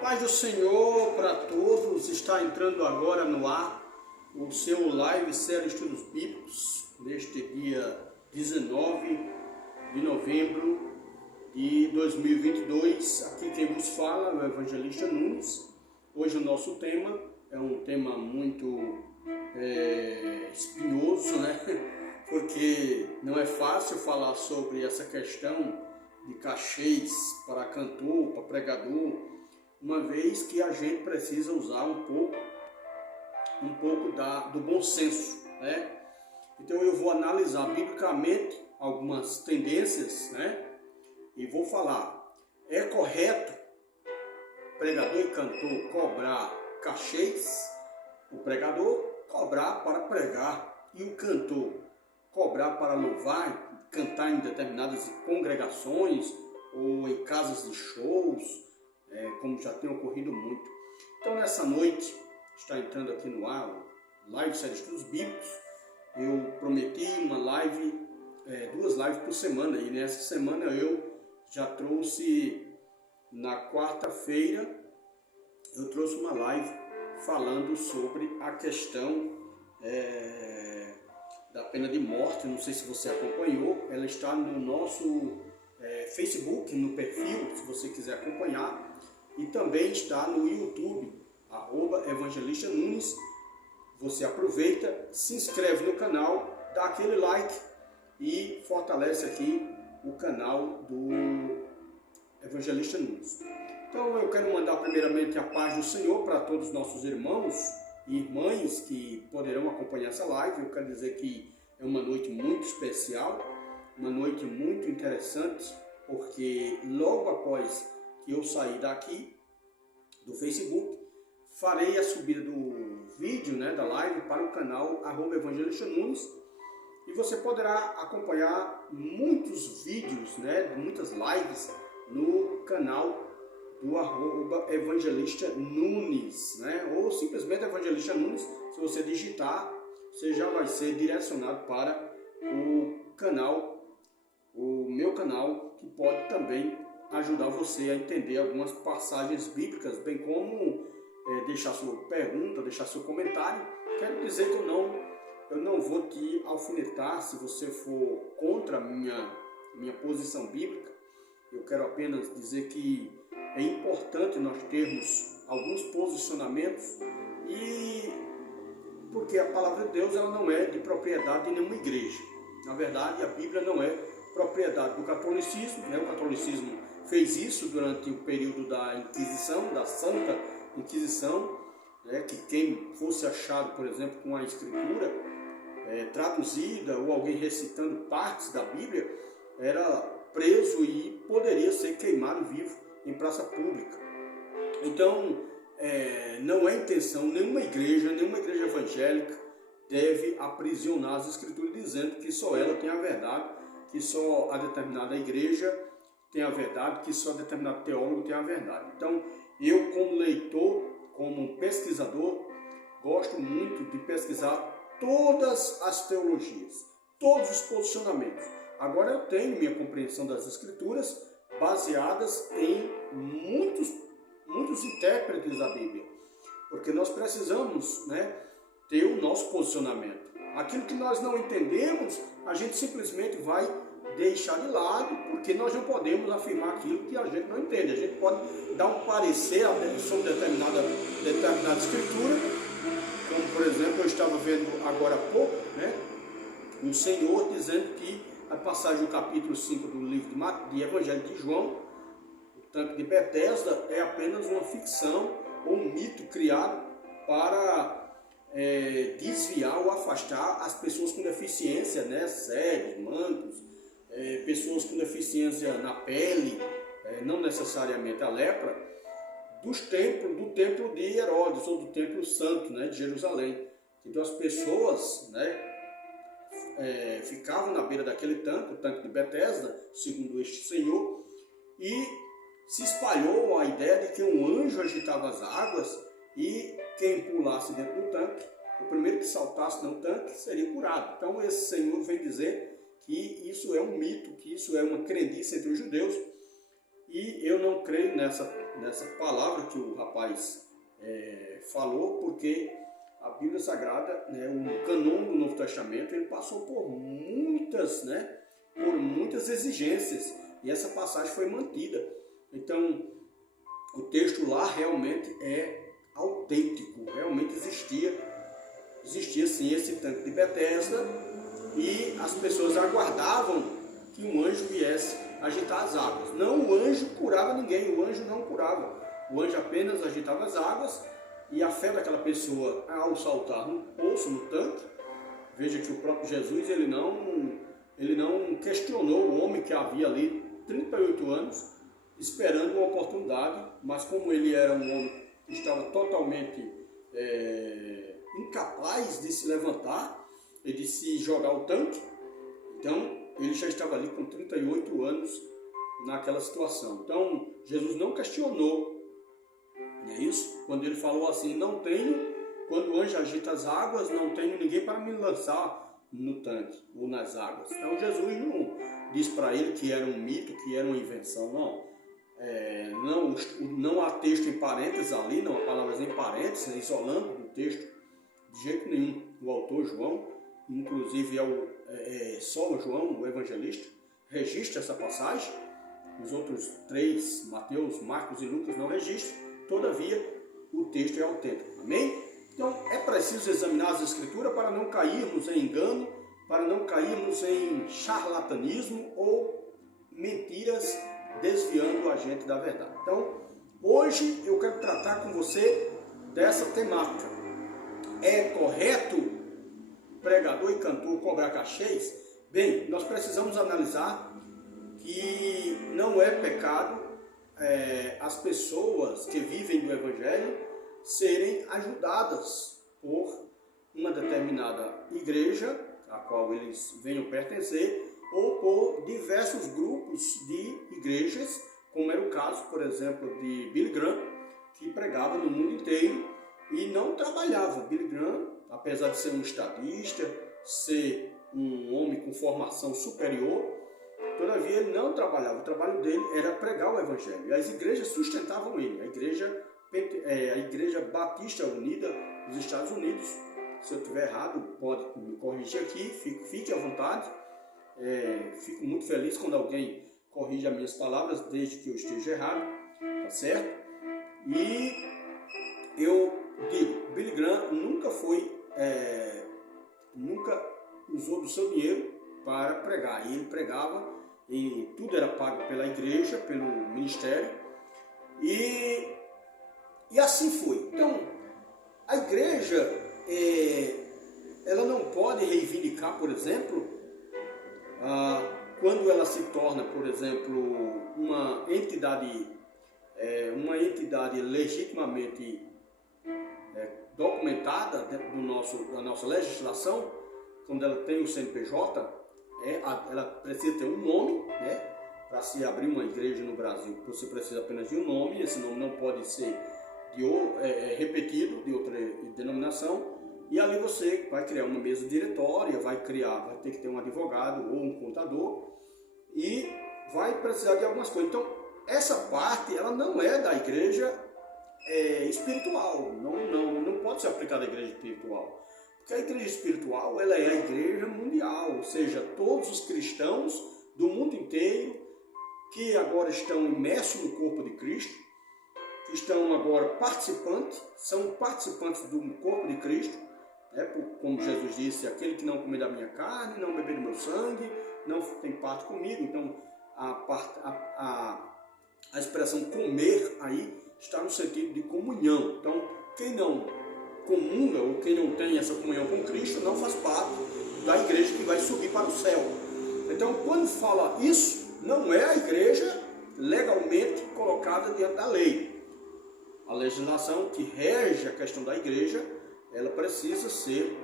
Paz do Senhor para todos, está entrando agora no ar o seu live série Estudos Bíblicos, neste dia 19 de novembro de 2022. Aqui quem vos fala é o Evangelista Nunes. Hoje o nosso tema é um tema muito espinhoso, né? Porque não é fácil falar sobre essa questão de cachês para cantor, para pregador, uma vez que a gente precisa usar um pouco do bom senso, né? Então eu vou analisar biblicamente algumas tendências, né? E vou falar, é correto pregador e cantor cobrar cachês? O pregador cobrar para pregar e o cantor cobrar para louvar, cantar em determinadas congregações ou em casas de shows, como já tem ocorrido muito. Então nessa noite, está entrando aqui no ar o live série Estudos Bíblicos. Eu prometi uma live, duas lives por semana, e nessa semana eu já trouxe, na quarta-feira, eu trouxe uma live falando sobre a questão da pena de morte. Não sei se você acompanhou, ela está no nosso Facebook, no perfil, se você quiser acompanhar, e também está no YouTube, @Evangelista Nunes. Você aproveita, se inscreve no canal, dá aquele like e fortalece aqui o canal do Evangelista Nunes. Então eu quero mandar primeiramente a paz do Senhor para todos os nossos irmãos e irmãs que poderão acompanhar essa live. Eu quero dizer que é uma noite muito especial, uma noite muito interessante, porque logo após que eu sair daqui do Facebook, farei a subida do vídeo, da live, para o canal @Evangelista Nunes, e você poderá acompanhar muitos vídeos, muitas lives no canal do @Evangelista Nunes, ou simplesmente Evangelista Nunes. Se você digitar, você já vai ser direcionado para o meu canal, que pode também ajudar você a entender algumas passagens bíblicas, bem como deixar sua pergunta, deixar seu comentário. Quero dizer que eu não vou te alfinetar se você for contra a minha posição bíblica. Eu quero apenas dizer que é importante nós termos alguns posicionamentos, e porque a palavra de Deus ela não é de propriedade de nenhuma igreja. Na verdade, a Bíblia não é propriedade do catolicismo, O catolicismo fez isso durante o período da Inquisição, da Santa Inquisição, que quem fosse achado, por exemplo, com a escritura traduzida ou alguém recitando partes da Bíblia, era preso e poderia ser queimado vivo em praça pública. Então, não é intenção, nenhuma igreja evangélica deve aprisionar as escrituras dizendo que só ela tem a verdade, que só a determinada igreja tem a verdade, que só determinado teólogo tem a verdade. Então, eu como leitor, como pesquisador, gosto muito de pesquisar todas as teologias, todos os posicionamentos. Agora eu tenho minha compreensão das escrituras baseadas em muitos intérpretes da Bíblia, porque nós precisamos, ter o nosso posicionamento. Aquilo que nós não entendemos, a gente simplesmente vai deixar de lado, porque nós não podemos afirmar aquilo que a gente não entende. A gente pode dar um parecer sobre determinada escritura, como por exemplo, eu estava vendo agora há pouco, um senhor dizendo que a passagem do capítulo 5 do livro de Evangelho de João, o tanque de Betesda, é apenas uma ficção ou um mito criado para desviar ou afastar as pessoas com deficiência, cegos, mancos, pessoas com deficiência na pele, não necessariamente a lepra, do templo de Herodes ou do templo santo, de Jerusalém. Então as pessoas, ficavam na beira daquele tanque, o tanque de Betesda, segundo este senhor, e se espalhou a ideia de que um anjo agitava as águas e quem pulasse dentro do tanque, o primeiro que saltasse no tanque seria curado. Então esse senhor vem dizer que isso é um mito, que isso é uma crendice entre os judeus, e eu não creio nessa palavra que o rapaz falou, porque a Bíblia Sagrada, né, o cânon do Novo Testamento, ele passou por muitas exigências, e essa passagem foi mantida. Então, o texto lá realmente é autêntico, realmente existia sim esse tanque de Betesda, e as pessoas aguardavam que um anjo viesse agitar as águas. Não o anjo curava ninguém, o anjo não curava, o anjo apenas agitava as águas, e a fé daquela pessoa ao saltar no poço, no tanque, veja que o próprio Jesus ele não questionou o homem que havia ali 38 anos esperando uma oportunidade, mas como ele era um homem que estava totalmente incapaz de se levantar e de se jogar ao tanque, então ele já estava ali com 38 anos naquela situação. Então Jesus não questionou, não é isso? Quando ele falou assim, quando o anjo agita as águas, não tenho ninguém para me lançar no tanque ou nas águas. Então Jesus não disse para ele que era um mito, que era uma invenção, não há texto em parênteses ali, não há palavras em parênteses, isolando o texto de jeito nenhum. O autor João, inclusive só João, o evangelista, registra essa passagem. Os outros três, Mateus, Marcos e Lucas, não registram. Todavia, o texto é autêntico. Amém? Então, é preciso examinar as Escrituras para não cairmos em engano, para não cairmos em charlatanismo ou mentiras desviando a gente da verdade. Então, hoje eu quero tratar com você dessa temática. É correto pregador e cantor cobrar cachês? Bem, nós precisamos analisar que não é pecado as pessoas que vivem do Evangelho serem ajudadas por uma determinada igreja a qual eles venham pertencer, ou por diversos grupos de igrejas, como era o caso, por exemplo, de Billy Graham, que pregava no mundo inteiro e não trabalhava. Billy Graham, apesar de ser um estadista, ser um homem com formação superior, todavia ele não trabalhava. O trabalho dele era pregar o Evangelho. E as igrejas sustentavam ele. A Igreja Batista Unida dos Estados Unidos. Se eu estiver errado, pode me corrigir aqui, fique à vontade. Fico muito feliz quando alguém corrige as minhas palavras, desde que eu esteja errado, tá certo? E eu digo, Billy Graham nunca usou do seu dinheiro para pregar. E ele pregava, e tudo era pago pela igreja, pelo ministério, e assim foi. Então, a igreja, ela não pode reivindicar, por exemplo, quando ela se torna, por exemplo, uma entidade legitimamente documentada dentro da nossa legislação, quando ela tem o CNPJ, ela precisa ter um nome, né? Para se abrir uma igreja no Brasil, você precisa apenas de um nome. Esse nome não pode ser repetido de outra denominação. E ali você vai criar uma mesa diretória, vai ter que ter um advogado ou um contador, e vai precisar de algumas coisas. Então, essa parte, ela não é da igreja espiritual, não pode ser aplicada à igreja espiritual. Porque a igreja espiritual, ela é a igreja mundial, ou seja, todos os cristãos do mundo inteiro que agora estão imersos no corpo de Cristo, que estão agora são participantes do corpo de Cristo, como Jesus disse, aquele que não comer da minha carne, não beber do meu sangue, não tem parte comigo. Então, a expressão comer aí está no sentido de comunhão. Então, quem não comunga ou quem não tem essa comunhão com Cristo não faz parte da igreja que vai subir para o céu. Então, quando fala isso, não é a igreja legalmente colocada diante da lei. A legislação que rege a questão da igreja, ela precisa ser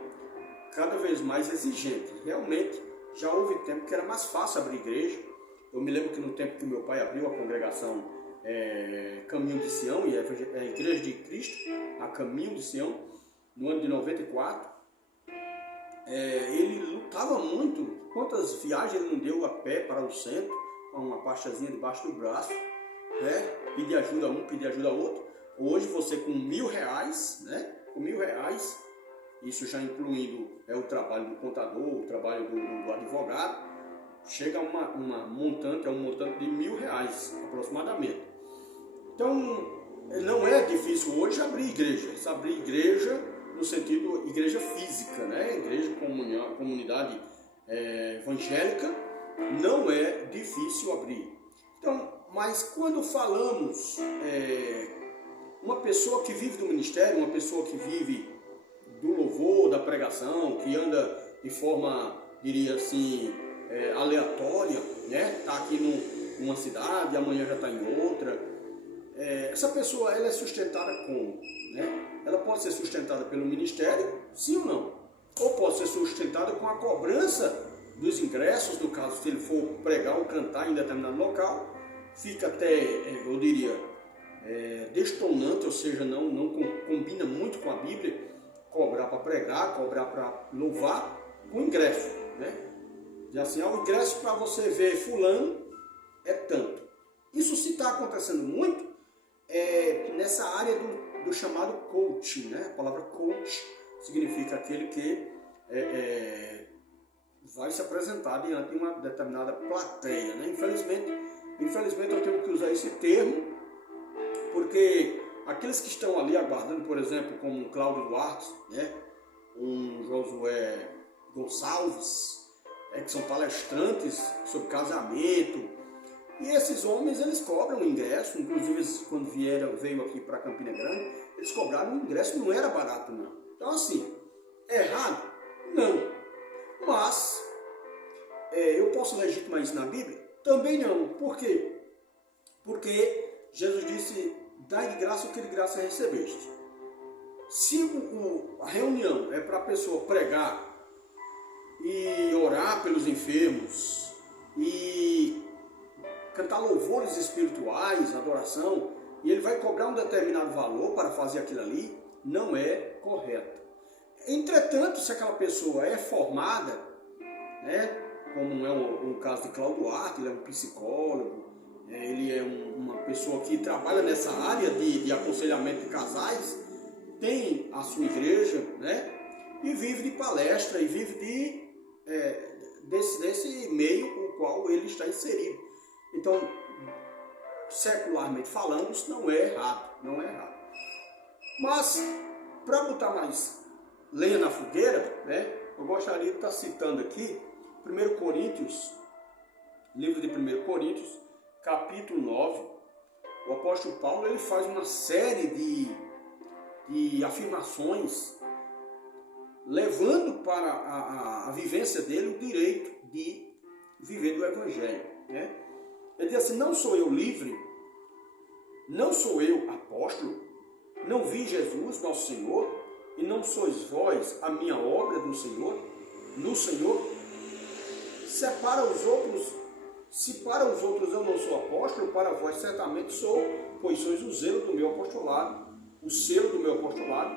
cada vez mais exigente. Realmente, já houve tempo que era mais fácil abrir igreja. Eu me lembro que no tempo que meu pai abriu a congregação Caminho de Sião, e a Igreja de Cristo, a Caminho de Sião, no ano de 94, ele lutava muito. Quantas viagens ele não deu a pé para o centro, com uma pastazinha debaixo do braço, né? Pedir ajuda a um, pedir ajuda a outro. Hoje você com R$1.000, né? Com R$1.000, isso já incluindo o trabalho do contador, o trabalho do advogado, chega a um montante de R$1.000 aproximadamente. Então, não é difícil hoje abrir igreja. Abrir igreja no sentido igreja física, né? Igreja, comunidade evangélica, não é difícil abrir. Então, mas quando falamos uma pessoa que vive do ministério, uma pessoa que vive do louvor, da pregação, que anda de forma, diria assim, aleatória, né? Está aqui numa cidade, amanhã já está em outra. Essa pessoa, ela é sustentada como? Né? Ela pode ser sustentada pelo ministério, sim ou não? Ou pode ser sustentada com a cobrança dos ingressos, no caso, se ele for pregar ou cantar em determinado local, fica até, eu diria, destonante, ou seja, não combina muito com a Bíblia, cobrar para pregar, cobrar para louvar, com ingresso, né? E assim, o ingresso para você ver fulano é tanto. Isso se está acontecendo muito nessa área do chamado coaching, né? A palavra coach significa aquele que vai se apresentar diante de uma determinada plateia, né? Infelizmente eu tenho que usar esse termo, porque aqueles que estão ali aguardando, por exemplo, como um Cláudio Duarte, né? Um Josué Gonçalves, que são palestrantes sobre casamento, e esses homens, eles cobram o ingresso, inclusive quando veio aqui para Campina Grande, eles cobraram o ingresso, não era barato não. Então assim, errado? Não. Mas, eu posso legitimar isso na Bíblia? Também não. Por quê? Porque Jesus disse, dai de graça o que de graça recebeste. Se a reunião é para a pessoa pregar e orar pelos enfermos e cantar louvores espirituais, adoração, e ele vai cobrar um determinado valor para fazer aquilo ali, não é correto. Entretanto, se aquela pessoa é formada, né, como é um caso de Cláudio Duarte, ele é um psicólogo, ele é uma pessoa que trabalha nessa área de aconselhamento de casais, tem a sua igreja, né, e vive de palestra, e vive desse meio com o qual ele está inserido. Então, secularmente falando, isso não é errado, não é errado. Mas, para botar mais lenha na fogueira, né, eu gostaria de estar citando aqui 1 Coríntios, livro de 1 Coríntios, capítulo 9. O apóstolo Paulo, ele faz uma série de afirmações, levando para a vivência dele o direito de viver do Evangelho, né? Ele diz assim, não sou eu livre, não sou eu apóstolo, não vi Jesus, nosso Senhor, e não sois vós a minha obra do Senhor, no Senhor? Se para os outros eu não sou apóstolo, para vós certamente sou, pois sois o zelo do meu apostolado, o selo do meu apostolado,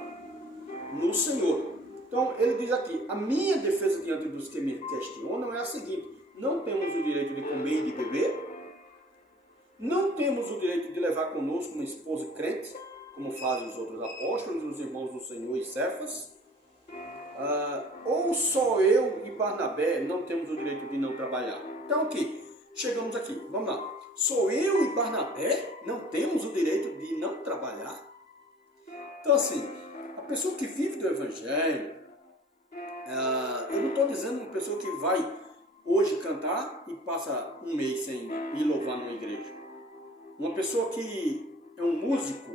no Senhor. Então ele diz aqui, a minha defesa diante dos que me questionam é a seguinte, não temos o direito de comer e de beber, não temos o direito de levar conosco uma esposa crente, como fazem os outros apóstolos, os irmãos do Senhor e Cefas. Ou só eu e Barnabé não temos o direito de não trabalhar? Então aqui, chegamos aqui, vamos lá. Sou eu e Barnabé não temos o direito de não trabalhar? Então assim, a pessoa que vive do Evangelho, eu não estou dizendo uma pessoa que vai hoje cantar e passa um mês sem ir louvar numa igreja. Uma pessoa que é um músico,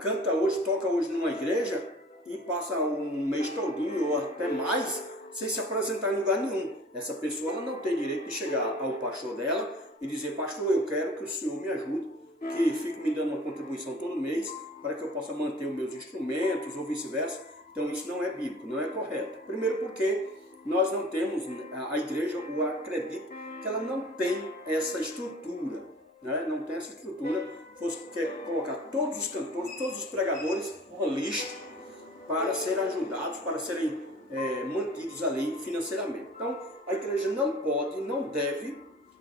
canta hoje, toca hoje numa igreja e passa um mês todinho ou até mais sem se apresentar em lugar nenhum. Essa pessoa ela não tem direito de chegar ao pastor dela e dizer, pastor, eu quero que o senhor me ajude, que fique me dando uma contribuição todo mês para que eu possa manter os meus instrumentos ou vice-versa. Então isso não é bíblico, não é correto. Primeiro porque nós não temos, a igreja, eu acredito que ela não tem essa estrutura, né? Não tem essa estrutura, fosse quer colocar todos os cantores, todos os pregadores, uma lista para serem ajudados, para serem mantidos ali financeiramente. Então a igreja não pode, não deve,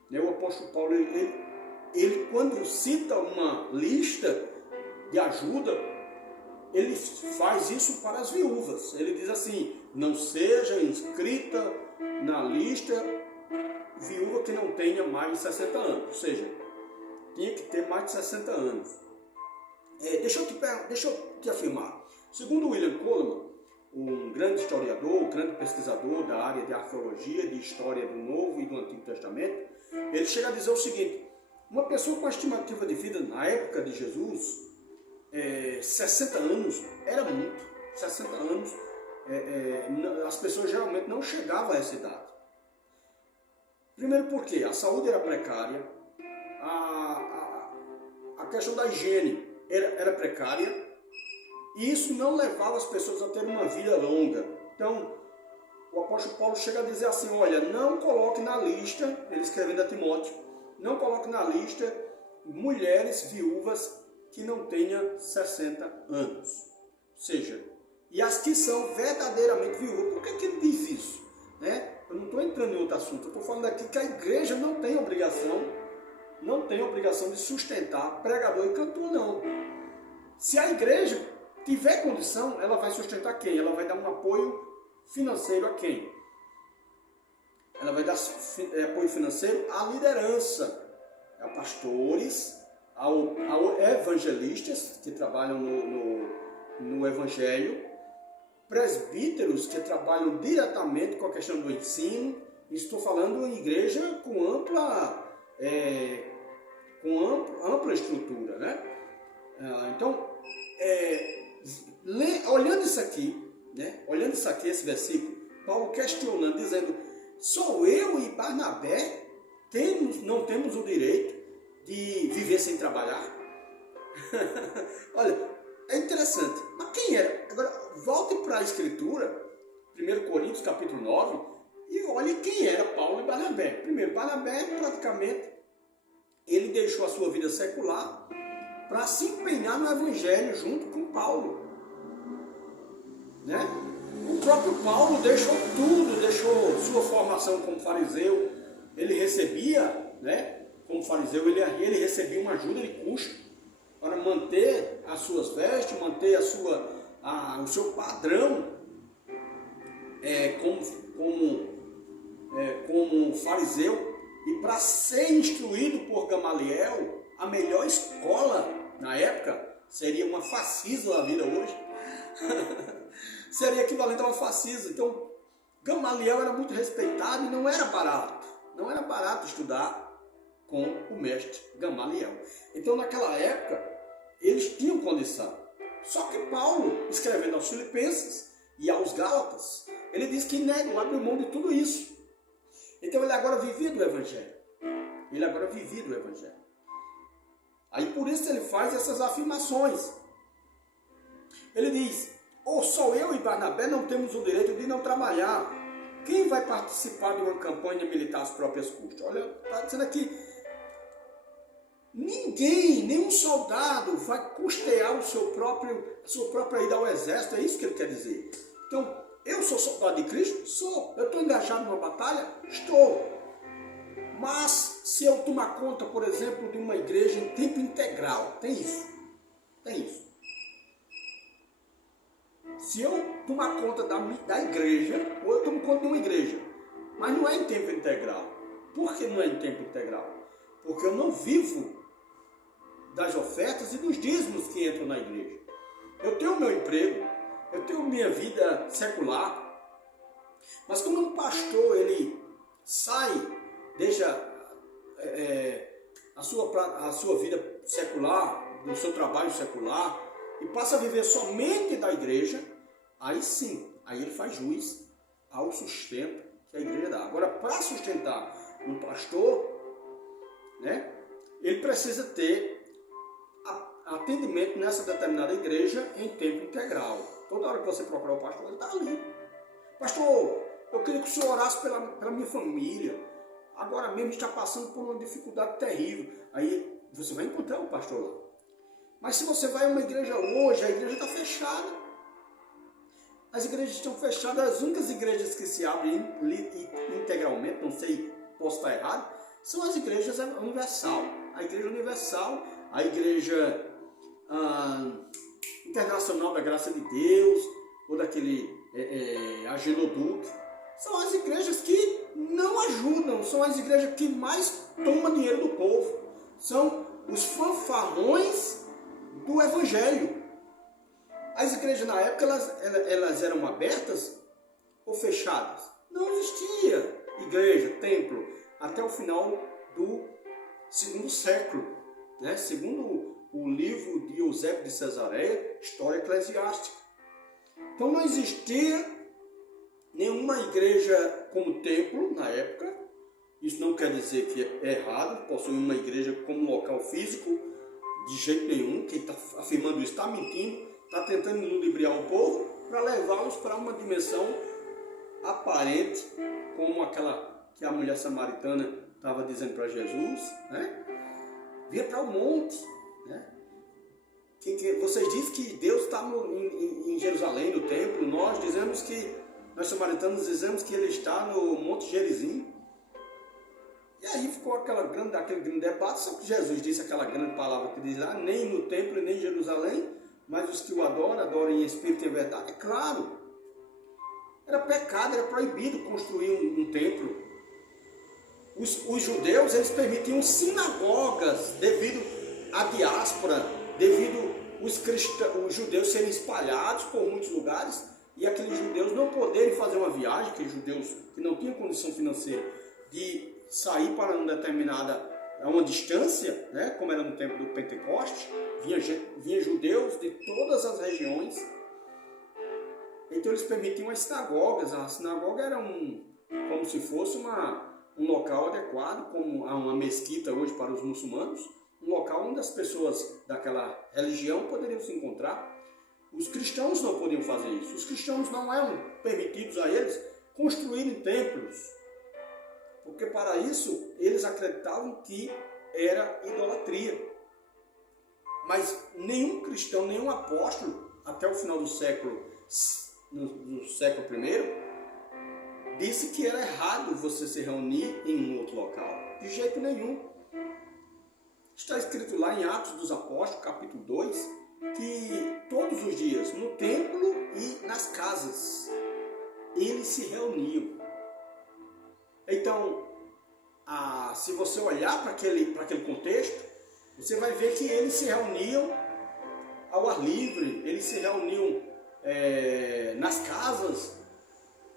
né? O apóstolo Paulo ele ele quando cita uma lista de ajuda, ele faz isso para as viúvas. Ele diz assim, não seja inscrita na lista viúva que não tenha mais de 60 anos. Ou seja, tinha que ter mais de 60 anos. Deixa eu te afirmar. Segundo William Coleman, um grande historiador, um grande pesquisador da área de arqueologia, de história do Novo e do Antigo Testamento, ele chega a dizer o seguinte, uma pessoa com a estimativa de vida na época de Jesus, 60 anos era muito. 60 anos, as pessoas geralmente não chegavam a essa idade. Primeiro porque a saúde era precária, a questão da higiene era precária, e isso não levava as pessoas a ter uma vida longa. Então, o apóstolo Paulo chega a dizer assim, olha, não coloque na lista, ele escrevendo a Timóteo, não coloque na lista mulheres viúvas que não tenham 60 anos. Ou seja, e as que são verdadeiramente viúvas. Por que ele diz isso? Eu não estou entrando em outro assunto, eu estou falando aqui que a igreja não tem obrigação de sustentar pregador e cantor, não. Se a igreja tiver condição, ela vai sustentar quem? Ela vai dar um apoio financeiro a quem? Ela vai dar apoio financeiro à liderança, a pastores, a evangelistas que trabalham no evangelho, presbíteros que trabalham diretamente com a questão do ensino. Estou falando em igreja com ampla estrutura, né? Então, olhando isso aqui, esse versículo, Paulo questionando, dizendo, só eu e Barnabé não temos o direito de viver sem trabalhar? Olha, é interessante. Mas quem era? Agora, volte para a Escritura, 1 Coríntios capítulo 9, e olhe quem era Paulo e Barnabé. Primeiro, Barnabé, praticamente, ele deixou a sua vida secular para se empenhar no Evangelho junto com Paulo. Né? O próprio Paulo deixou tudo, deixou sua formação como fariseu. Ele recebia, como fariseu, ele recebia uma ajuda de custo para manter as suas vestes, manter o seu padrão como fariseu. E para ser instruído por Gamaliel, a melhor escola na época seria uma facisa da vida hoje. Seria equivalente a uma facisa. Então, Gamaliel era muito respeitado e não era barato. Não era barato estudar com o mestre Gamaliel. Então, naquela época, eles tinham condição. Só que Paulo, escrevendo aos Filipenses e aos Gálatas, ele diz que abriu mão de tudo isso. Então, ele agora vivia do Evangelho. Aí, por isso, ele faz essas afirmações. Ele diz, só eu e Barnabé não temos o direito de não trabalhar. Quem vai participar de uma campanha militar às próprias custas? Olha, está dizendo aqui, nenhum soldado vai custear a sua própria ida ao exército, é isso que ele quer dizer. Então, eu sou soldado de Cristo? Sou. Eu estou engajado numa batalha? Estou. Mas, se eu tomar conta, por exemplo, de uma igreja em tempo integral, tem isso. Se eu tomar conta da igreja, ou eu tomo conta de uma igreja, mas não é em tempo integral. Por que não é em tempo integral? Porque eu não vivo das ofertas e dos dízimos que entram na igreja. Eu tenho meu emprego, eu tenho minha vida secular, mas quando um pastor ele sai, deixa a sua vida secular, do seu trabalho secular, e passa a viver somente da igreja, aí sim, aí ele faz jus ao sustento que a igreja dá. Agora, para sustentar um pastor, ele precisa ter atendimento nessa determinada igreja em tempo integral. Toda hora que você procurar o pastor, ele está ali. Pastor, eu queria que o senhor orasse pela minha família. Agora mesmo está passando por uma dificuldade terrível. Aí você vai encontrar o pastor lá. Mas se você vai a uma igreja hoje, a igreja está fechada. As igrejas estão fechadas. As únicas igrejas que se abrem integralmente, não sei, posso estar errado, são as igrejas universal. a Igreja Universal, a Igreja Internacional da Graça de Deus, ou daquele Agenoduc. São as igrejas que não ajudam, são as igrejas que mais tomam dinheiro do povo. São os fanfarrões do Evangelho. As igrejas na época, elas eram abertas ou fechadas? Não existia igreja, templo, até o final do segundo século, né? Segundo o livro de Eusébio de Cesareia, História Eclesiástica. Então não existia nenhuma igreja como templo na época. Isso não quer dizer que é errado possuir uma igreja como local físico, de jeito nenhum. Quem está afirmando isso está mentindo, está tentando ludibriar o povo para levá-los para uma dimensão aparente, como aquela que a mulher samaritana estava dizendo para Jesus, né? Vinha para o monte, né? Vocês dizem que Deus está em Jerusalém, no templo. Nós samaritanos dizemos que ele está no Monte Gerizim. E aí ficou aquele grande debate, só que Jesus disse aquela grande palavra que diz lá, nem no templo, nem em Jerusalém, mas os que o adoram em espírito e em verdade. É claro, era pecado, era proibido construir um templo. Os judeus, eles permitiam sinagogas devido à diáspora, devido os judeus serem espalhados por muitos lugares e aqueles judeus não poderem fazer uma viagem, aqueles judeus que não tinham condição financeira de sair para uma distância, né, como era no tempo do Pentecoste, vinha judeus de todas as regiões. Então eles permitiam as sinagogas. A sinagoga era como se fosse um local adequado, como uma mesquita hoje para os muçulmanos, um local onde as pessoas daquela religião poderiam se encontrar. Os cristãos não podiam fazer isso. Os cristãos não eram permitidos a eles construírem templos, porque para isso eles acreditavam que era idolatria. Mas nenhum cristão, nenhum apóstolo, até o final do século, no século I, disse que era errado você se reunir em um outro local. De jeito nenhum. Está escrito lá em Atos dos Apóstolos, capítulo 2, que todos os dias, no templo e nas casas, eles se reuniam. Então, se você olhar para aquele contexto, você vai ver que eles se reuniam ao ar livre, eles se reuniam nas casas,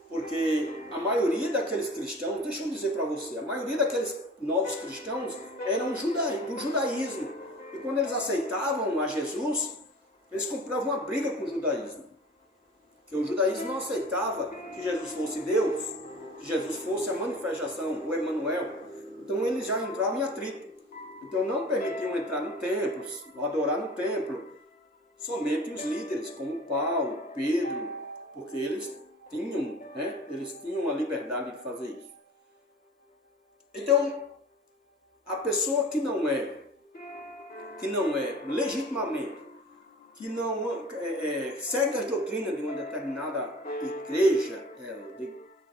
porque a maioria daqueles cristãos, deixa eu dizer para você, a maioria daqueles novos cristãos eram do judaísmo. E quando eles aceitavam a Jesus, eles compravam uma briga com o judaísmo. Porque o judaísmo não aceitava que Jesus fosse Deus, que Jesus fosse a manifestação, o Emanuel. Então eles já entravam em atrito. Então não permitiam entrar no templo, adorar no templo, somente os líderes, como Paulo, Pedro, porque eles tinham a liberdade de fazer isso. Então, a pessoa que não é legitimamente, que não segue as doutrinas de uma determinada igreja,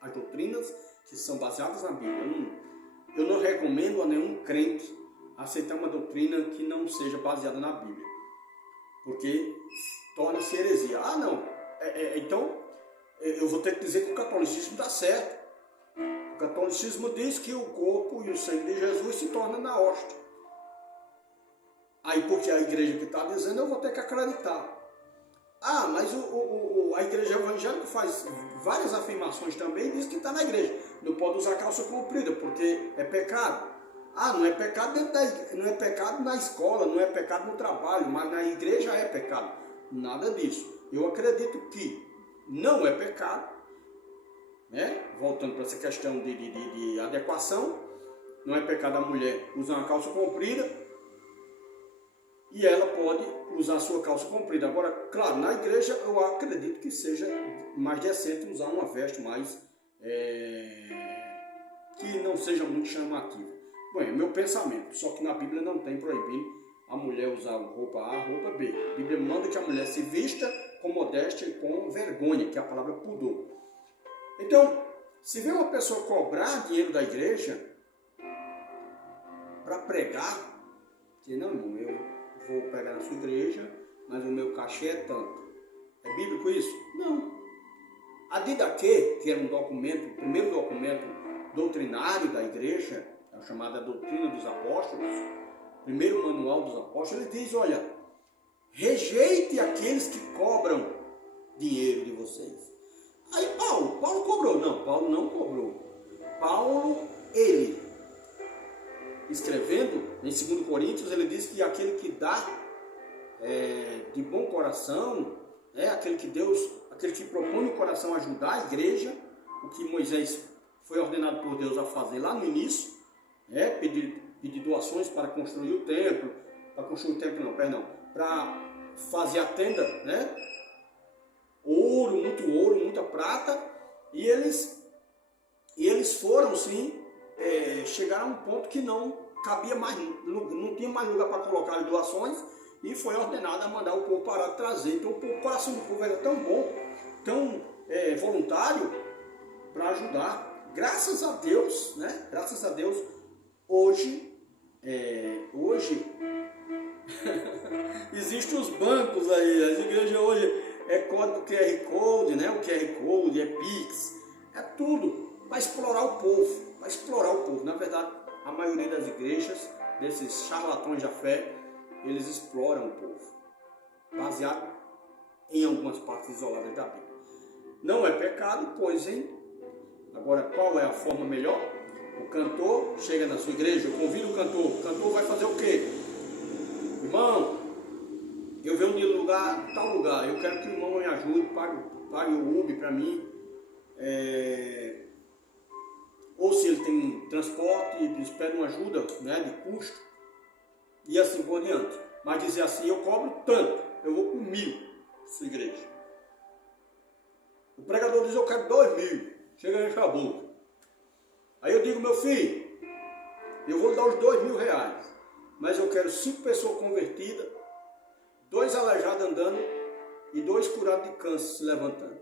as doutrinas que são baseadas na Bíblia. Eu não recomendo a nenhum crente aceitar uma doutrina que não seja baseada na Bíblia, porque torna-se heresia. Então eu vou ter que dizer que o catolicismo está certo. O catolicismo diz que o corpo e o sangue de Jesus se tornam na hóstia. Aí, porque a igreja que está dizendo, eu vou ter que acreditar. Mas a igreja evangélica faz várias afirmações também e diz que está na igreja. Não pode usar calça comprida, porque é pecado. Não é pecado não é pecado na escola, não é pecado no trabalho, mas na igreja é pecado. Nada disso. Eu acredito que não é pecado, né? Voltando para essa questão de adequação, não é pecado a mulher usar uma calça comprida e ela pode usar a sua calça comprida. Agora, claro, na igreja eu acredito que seja mais decente usar uma veste mais que não seja muito chamativa. Bom, é meu pensamento, só que na Bíblia não tem proibido a mulher usar roupa A, roupa B. A Bíblia manda que a mulher se vista com modéstia e com vergonha, que é a palavra pudor. Então, se vê uma pessoa cobrar dinheiro da igreja para pregar, Dizer, não, irmão, eu vou pregar na sua igreja, mas o meu cachê é tanto. É bíblico isso? Não. A Didaquê, que era um documento, o primeiro documento doutrinário da igreja, a chamada Doutrina dos Apóstolos, primeiro manual dos apóstolos, ele diz, olha, rejeite aqueles que cobram dinheiro de vocês. Aí Paulo cobrou? Não, Paulo não cobrou. Paulo, ele, escrevendo em 2 Coríntios, ele diz que aquele que dá de bom coração, aquele que propõe o coração a ajudar a igreja, o que Moisés foi ordenado por Deus a fazer lá no início, pedir doações para construir o templo, para fazer a tenda, ouro, muita prata, e eles foram sim, chegaram a um ponto que não cabia mais, não tinha mais lugar para colocar as doações, e foi ordenado a mandar o povo parar de trazer. Então o coração do povo era tão bom, tão voluntário para ajudar. Graças a Deus, hoje existem os bancos aí, as igrejas hoje código QR Code, o QR Code, Pix, tudo para explorar o povo, Na verdade, a maioria das igrejas, desses charlatões da fé, eles exploram o povo, baseado em algumas partes isoladas da Bíblia. Não é pecado, pois, Agora, qual é a forma melhor? O cantor chega na sua igreja, eu convido o cantor vai fazer o quê? Irmão, eu venho de tal lugar, eu quero que o irmão me ajude, pague o Uber para mim, ou se ele tem transporte, eles pedem uma ajuda de custo, e assim por diante. Mas dizer assim, eu cobro tanto, eu vou com 1.000 na sua igreja. O pregador diz, eu quero 2.000, chega aí, acabou. Aí eu digo, meu filho, eu vou dar os 2.000 reais, mas eu quero 5 pessoas convertidas, 2 aleijados andando e 2 curados de câncer se levantando.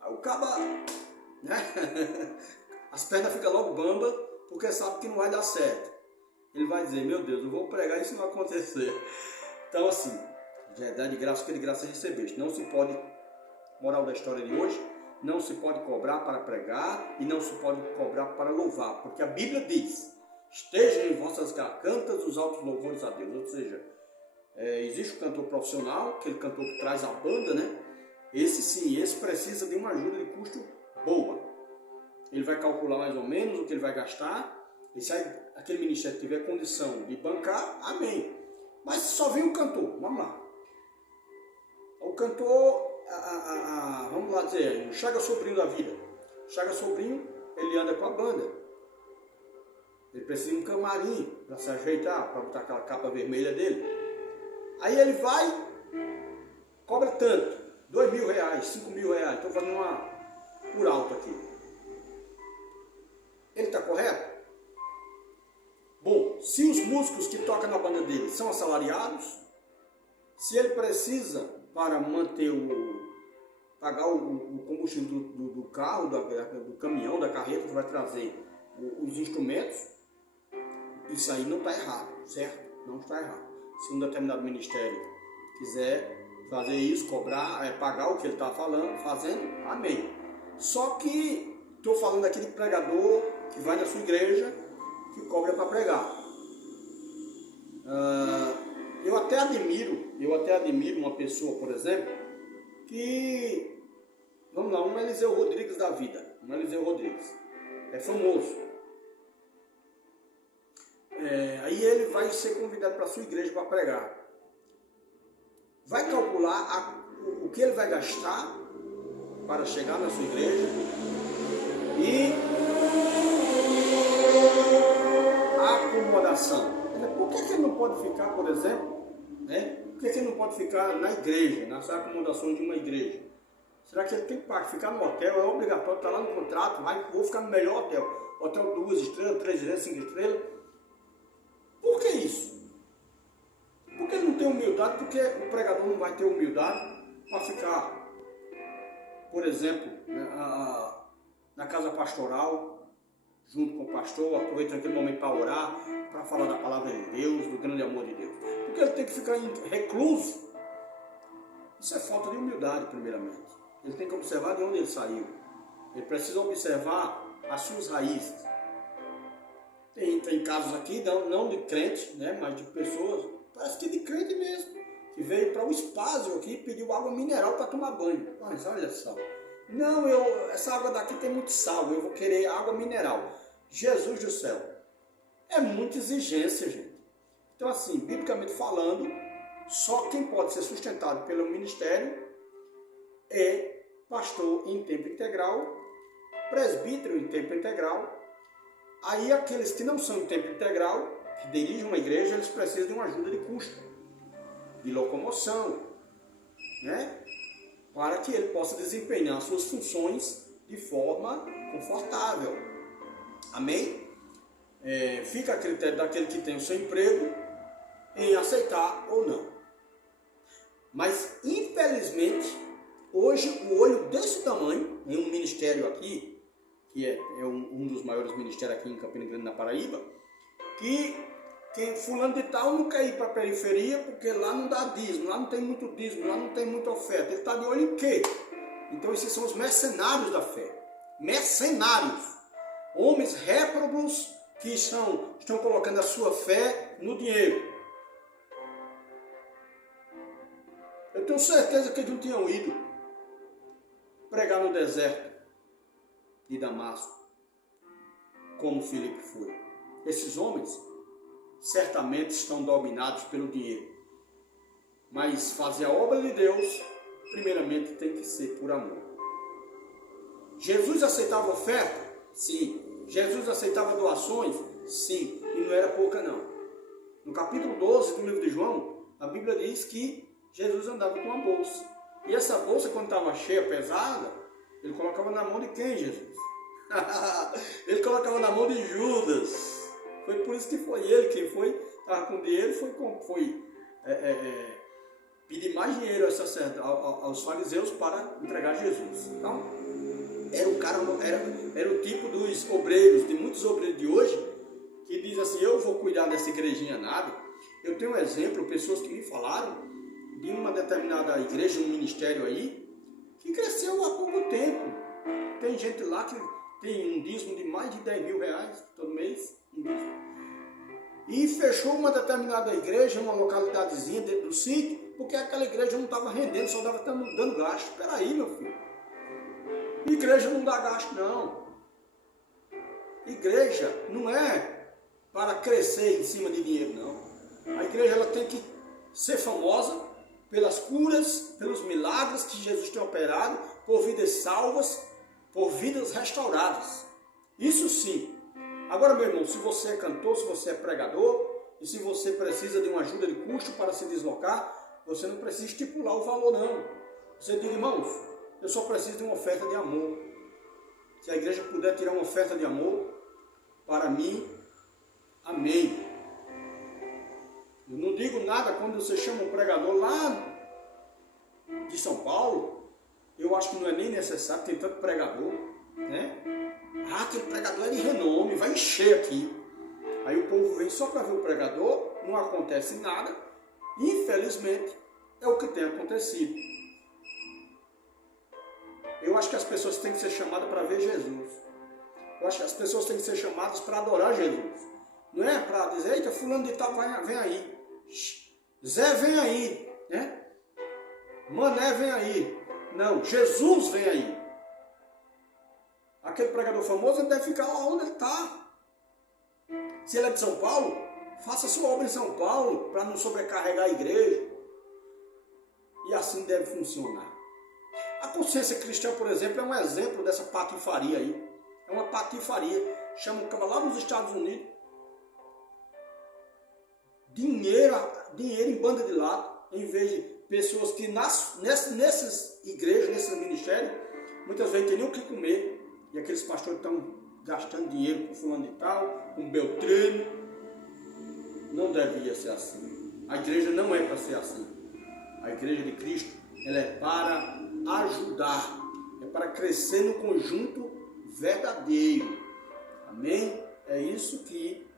Aí o caba, as pernas ficam logo bambas, porque sabe que não vai dar certo. Ele vai dizer, meu Deus, eu vou pregar e isso não vai acontecer. Então assim, já dá de graça que de graça recebeste. Não se pode, moral da história de hoje, não se pode cobrar para pregar e não se pode cobrar para louvar. Porque a Bíblia diz, estejam em vossas gargantas os altos louvores a Deus. Ou seja, existe o cantor profissional, aquele cantor que traz a banda, Esse sim, esse precisa de uma ajuda de custo boa. Ele vai calcular mais ou menos o que ele vai gastar. E se aquele ministério tiver condição de bancar, amém. Mas só vem o cantor, vamos lá. O cantor, vamos lá dizer, o Chaga Sobrinho da vida. O Chaga Sobrinho, ele anda com a banda. Ele precisa de um camarim para se ajeitar, para botar aquela capa vermelha dele. Aí ele vai, cobra tanto, 2.000 reais, 5.000 reais. Estou fazendo uma por alto aqui. Ele está correto? Bom, se os músicos que tocam na banda dele são assalariados, se ele precisa para manter pagar o combustível do carro, do caminhão, da carreta que vai trazer os instrumentos, isso aí não está errado, certo? Não está errado. Se um determinado ministério quiser fazer isso, cobrar, pagar o que ele está fazendo, amém. Só que estou falando aqui de pregador que vai na sua igreja, que cobra para pregar. Eu até admiro uma pessoa, por exemplo, que, vamos lá, um Eliseu Rodrigues da vida, é famoso. Aí ele vai ser convidado para a sua igreja para pregar. Vai calcular o que ele vai gastar para chegar na sua igreja e a acomodação. Por que ele não pode ficar, por exemplo, por que ele não pode ficar na igreja, nas acomodações de uma igreja? Será que ele tem que ficar no hotel? É obrigatório, está lá no contrato, vou ficar no melhor hotel. Hotel 2 estrelas, 3 estrelas, 5 estrelas. Por que isso? Porque ele não tem humildade, porque o pregador não vai ter humildade para ficar, por exemplo, na casa pastoral, junto com o pastor, aproveitando aquele momento para orar, para falar da palavra de Deus, do grande amor de Deus. Porque ele tem que ficar recluso. Isso é falta de humildade, primeiramente. Ele tem que observar de onde ele saiu. Ele precisa observar as suas raízes. Tem casos aqui, não de crentes, né, mas de pessoas, parece que de crente mesmo, que veio para o Espásio aqui e pediu água mineral para tomar banho. Mas olha só. Não, essa água daqui tem muito sal, eu vou querer água mineral. Jesus do céu. É muita exigência, gente. Então, assim, biblicamente falando, só quem pode ser sustentado pelo ministério é pastor em tempo integral, presbítero em tempo integral. Aí aqueles que não são em tempo integral, que dirigem uma igreja, eles precisam de uma ajuda de custo, de locomoção, né? Para que ele possa desempenhar suas funções de forma confortável. Amém? Fica a critério daquele que tem o seu emprego em aceitar ou não. Mas, infelizmente, hoje o olho desse tamanho, em um ministério aqui, que é um dos maiores ministérios aqui em Campina Grande, na Paraíba, que fulano de tal não quer ir para a periferia porque lá não dá dízimo, lá não tem muito dízimo, lá não tem muita oferta. Ele está de olho em quê? Então esses são os mercenários da fé. Mercenários. Homens réprobos que estão colocando a sua fé no dinheiro. Eu tenho certeza que eles não tinham ido pregar no deserto de Damasco, como Filipe foi. Esses homens certamente estão dominados pelo dinheiro. Mas fazer a obra de Deus, primeiramente, tem que ser por amor. Jesus aceitava oferta? Sim. Jesus aceitava doações? Sim. E não era pouca, não. No capítulo 12 do livro de João, a Bíblia diz que Jesus andava com uma bolsa. E essa bolsa, quando estava cheia, pesada, ele colocava na mão de quem, Jesus? Ele colocava na mão de Judas. Foi por isso que foi ele quem estava com dinheiro, foi pedir mais dinheiro aos fariseus para entregar Jesus. Então, era o tipo dos obreiros, de muitos obreiros de hoje, que diz assim, eu vou cuidar dessa igrejinha nada. Eu tenho um exemplo, pessoas que me falaram de uma determinada igreja, um ministério aí, que cresceu há pouco tempo. Tem gente lá que tem um dízimo de mais de 10 mil reais todo mês, e fechou uma determinada igreja, uma localidadezinha dentro do sítio, porque aquela igreja não estava rendendo, só estava dando gasto. Espera aí, meu filho. Igreja não dá gasto, não. Igreja não é para crescer em cima de dinheiro, não. A igreja ela tem que ser famosa pelas curas, pelos milagres que Jesus tem operado, por vidas salvas, por vidas restauradas. Isso sim. Agora, meu irmão, se você é cantor, se você é pregador, e se você precisa de uma ajuda de custo para se deslocar, você não precisa estipular o valor, não. Você diz, irmãos, eu só preciso de uma oferta de amor. Se a igreja puder tirar uma oferta de amor, para mim, amém. Eu não digo nada quando você chama um pregador lá de São Paulo, eu acho que não é nem necessário, tem tanto pregador, né? Ah, aquele pregador é de renome, vai encher aqui. Aí o povo vem só para ver o pregador, não acontece nada. Infelizmente, é o que tem acontecido. Eu acho que as pessoas têm que ser chamadas para ver Jesus. Eu acho que as pessoas têm que ser chamadas para adorar Jesus. Não é para dizer, eita, fulano de tal vem aí. Zé vem aí, né? Mané vem aí. Não, Jesus vem aí. Aquele pregador famoso ele deve ficar lá onde ele está. Se ele é de São Paulo, faça sua obra em São Paulo para não sobrecarregar a igreja. E assim deve funcionar. A consciência cristã, por exemplo, é um exemplo dessa patifaria aí. É uma patifaria. Chama o cara lá nos Estados Unidos. Dinheiro em banda de lado, em vez de pessoas que nessas igrejas, nesses ministérios, muitas vezes tem nem o que comer. E aqueles pastores estão gastando dinheiro com fulano de tal, com Beltrano. Não devia ser assim. A igreja não é para ser assim. A igreja de Cristo, ela é para ajudar. É para crescer no conjunto verdadeiro. Amém? É isso que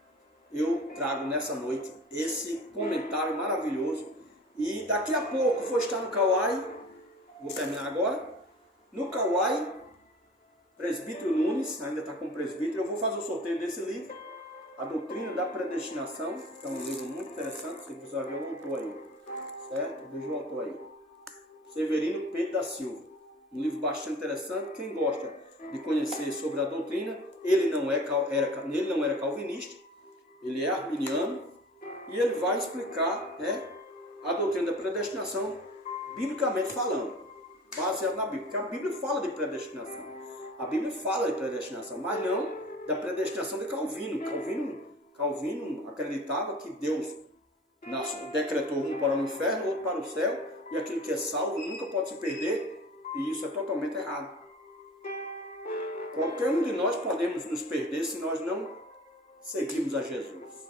eu trago nessa noite esse comentário maravilhoso. E daqui a pouco vou estar no Kauai, vou terminar agora, no Kauai, Presbítero Nunes, ainda está como presbítero, eu vou fazer o sorteio desse livro, A Doutrina da Predestinação, que é um livro muito interessante, você precisa ver o autor aí, certo? Veja o autor aí, Severino Pedro da Silva, um livro bastante interessante. Quem gosta de conhecer sobre a doutrina, ele não era calvinista, ele é arminiano, e ele vai explicar, né, a doutrina da predestinação, biblicamente falando, baseado na Bíblia, porque a Bíblia fala de predestinação. A Bíblia fala de predestinação, mas não da predestinação de Calvino. Calvino acreditava que Deus decretou um para o inferno, outro para o céu, e aquele que é salvo nunca pode se perder, e isso é totalmente errado. Qualquer um de nós podemos nos perder se nós não seguirmos a Jesus,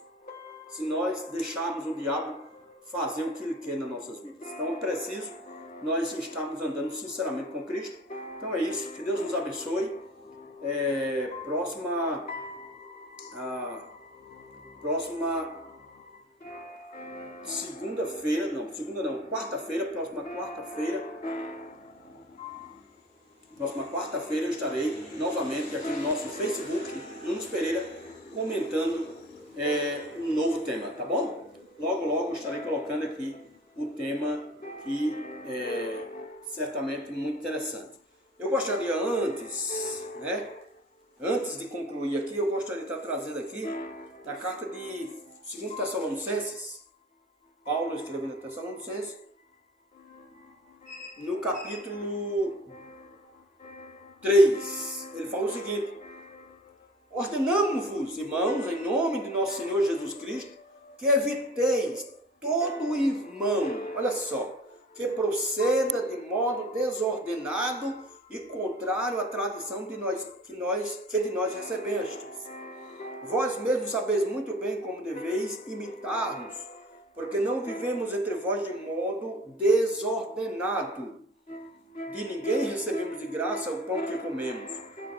se nós deixarmos o diabo fazer o que ele quer nas nossas vidas. Então é preciso nós estarmos andando sinceramente com Cristo. Então é isso, que Deus nos abençoe. Próxima quarta-feira eu estarei novamente aqui no nosso Facebook, Nunes Pereira, comentando um novo tema, tá bom? Logo, logo estarei colocando aqui o tema que é certamente muito interessante. Eu gostaria antes de concluir aqui, eu gostaria de estar trazendo aqui a carta de 2 Tessalonicenses, Paulo escrevendo a Tessalonicenses, no capítulo 3, ele fala o seguinte: ordenamos-vos, irmãos, em nome de nosso Senhor Jesus Cristo, que eviteis todo irmão, olha só, que proceda de modo desordenado e contrário à tradição que de nós recebestes. Vós mesmos sabeis muito bem como deveis imitar-nos, porque não vivemos entre vós de modo desordenado. De ninguém recebemos de graça o pão que comemos.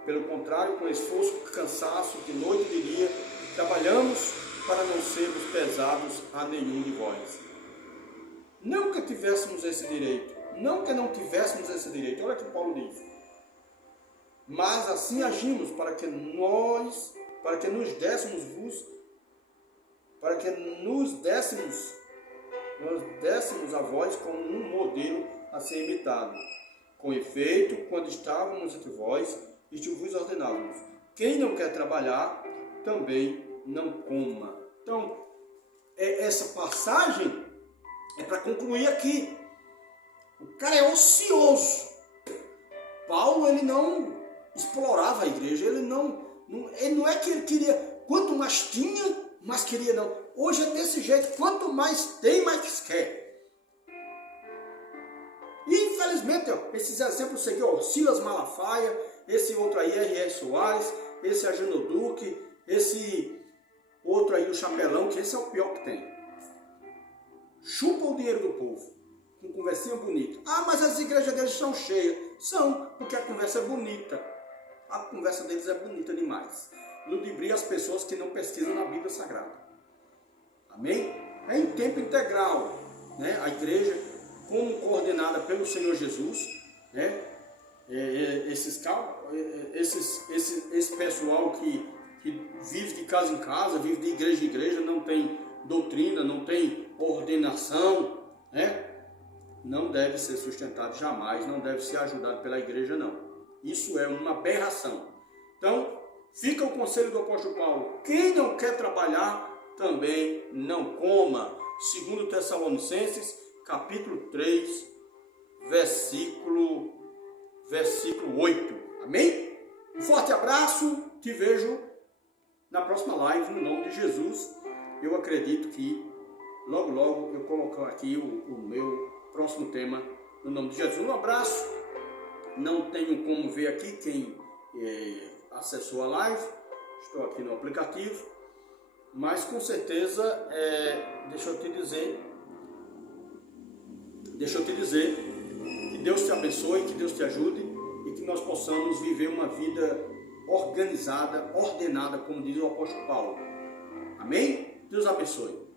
Pelo contrário, com esforço, cansaço, de noite e de dia, trabalhamos para não sermos pesados a nenhum de vós. Não que tivéssemos esse direito, não que não tivéssemos esse direito, olha o que Paulo diz. Mas assim agimos para que nos dessemos a vós como um modelo a ser imitado. Com efeito, quando estávamos entre vós, isto vos ordenávamos: quem não quer trabalhar, também não coma. Então, essa passagem é para concluir aqui. O cara é ocioso. Paulo, ele não explorava a igreja, ele não é que ele queria, quanto mais tinha, mais queria, não. Hoje é desse jeito, quanto mais tem, mais quer. E infelizmente, esses exemplos seguiam, Silas Malafaia, esse outro aí, R.R. Soares, esse Agino Duque, esse outro aí, o Chapelão, que esse é o pior que tem. Chupa o dinheiro do povo, com conversinha bonita. Ah, mas as igrejas deles são cheias. São, porque a conversa é bonita. A conversa deles é bonita demais. Ludibria as pessoas que não pesquisam na Bíblia Sagrada. Amém? É em tempo integral, né? A igreja, como coordenada pelo Senhor Jesus, né? Esse pessoal que vive de casa em casa, vive de igreja em igreja, não tem doutrina, não tem ordenação, né? Não deve ser sustentado jamais, não deve ser ajudado pela igreja, não. Isso é uma aberração. Então, fica o conselho do apóstolo Paulo: quem não quer trabalhar, também não coma. 2 Tessalonicenses, capítulo 3, versículo 8. Amém? Um forte abraço, te vejo na próxima live, no nome de Jesus. Eu acredito que logo, logo eu colocar aqui o meu próximo tema, no nome de Jesus. Um abraço. Não tenho como ver aqui quem acessou a live. Estou aqui no aplicativo. Mas com certeza, deixa eu te dizer que Deus te abençoe, que Deus te ajude e que nós possamos viver uma vida organizada, ordenada, como diz o apóstolo Paulo. Amém? Deus abençoe.